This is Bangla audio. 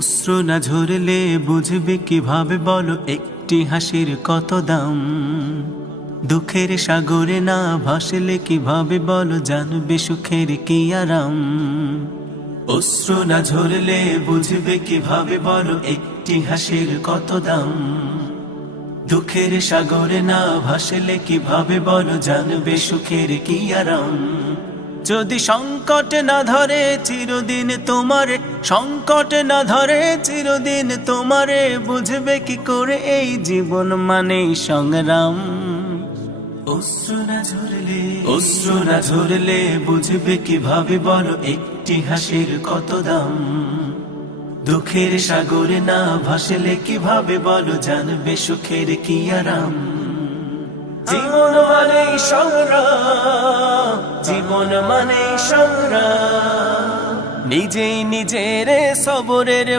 অশ্রু না ঝরলে বুঝবে কিভাবে বলো একটি হাসির কত দাম। দুঃখের সাগরে না ভাসলে কিভাবে বলো জানবে সুখের কি আরাম। অশ্রু না ঝরলে বুঝবে কিভাবে বলো একটি হাসির কত দাম। দুঃখের সাগরে না ভাসলে কিভাবে বলো জানবে সুখের কি আরাম। যদি সংকট না ধরে চিরদিন তোমারে, সংকট না ধরে চিরদিন তোমারে, বুঝবে কি করে এই জীবন মানেই সংগ্রাম। অশ্রু না ঝরলে বুঝবে কিভাবে বলো একটি হাসির কত দাম। দুঃখের সাগরে না ভাসলে কিভাবে বলো জানবে সুখের কি আরাম। জীবন মানেই সংগ্রাম, জীবন মানেই সংগ্রাম, নিজেই নিজের সবরের